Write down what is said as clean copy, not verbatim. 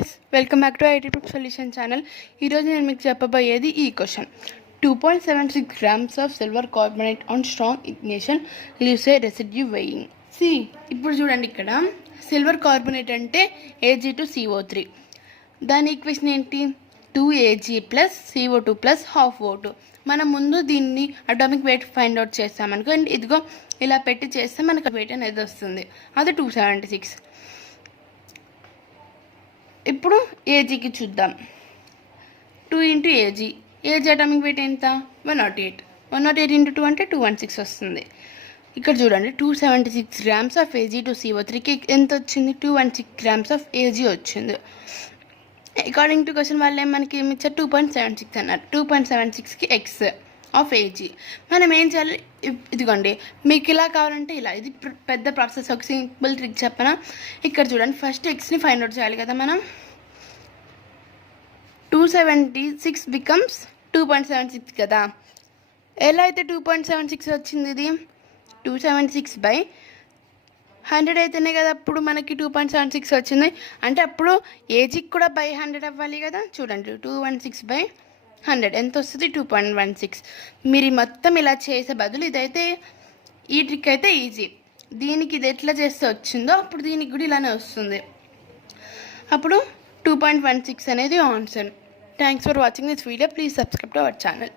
Guys, welcome back to IT proof solution channel. ఈరోజు నేను మీకు చెప్పబోయేది ఈ question. 2.76 grams of silver carbonate on strong ignition leaves A residue weighing. ఇప్పుడు చూడండి, ఇక్కడ సిల్వర్ కార్బోనేట్ అంటే Ag2CO3. దాని ఈక్వేషన్ ఏంటి? 2Ag plus CO2 plus half O2. మనం ముందు దీన్ని అటామిక్ వెయిట్ ఫైండ్ అవుట్ చేస్తామనుకో, అండ్ ఇదిగో ఇలా పెట్టి చేస్తే మనకు వెయిట్ అనేది వస్తుంది. అది 276. ఇప్పుడు ఏజీకి చూద్దాం. 2 × ఏజీ. ఏజీ అటామిక్ వెయిట్ ఎంత? 108. 108 × 2 అంటే 216 వస్తుంది. ఇక్కడ చూడండి, 276 grams ఆఫ్ Ag2CO3కి ఎంత వచ్చింది? 216 grams ఆఫ్ ఏజీ వచ్చింది. అకార్డింగ్ టు క్వశ్చన్ వాళ్ళు మనకి ఏమి ఇచ్చారు? 2.76 అన్నారు. 2.76కి ఎక్స్ ఆఫ్ ఏజీ. మనం ఏం చేయాలి? ఇదిగోండి, మీకు ఇలా కావాలంటే ఇలా. ఇది పెద్ద ప్రాసెస్. ఒక సింపుల్ ట్రిక్ చెప్పనా? ఇక్కడ చూడండి, ఫస్ట్ ఎక్స్ని ఫైండ్ అవుట్ చేయాలి కదా మనం. 276 బికమ్స్ 2.76 కదా. ఎలా అయితే 2.76 వచ్చింది? ఇది 276/100 అయితేనే కదా అప్పుడు మనకి 2.76 వచ్చింది. అంటే అప్పుడు ఏజీకి కూడా 100 అవ్వాలి కదా. చూడండి, 216/100 ఎంత వస్తుంది? 2.16. మీరు మొత్తం ఇలా చేసే బదులు ఇదైతే, ఈ ట్రిక్ అయితే ఈజీ. దీనికి ఇది ఎట్లా చేస్తే వచ్చిందో అప్పుడు దీనికి కూడా ఇలానే వస్తుంది. అప్పుడు 2.16 అనేది answer. Thanks for watching this video. Please subscribe to our channel.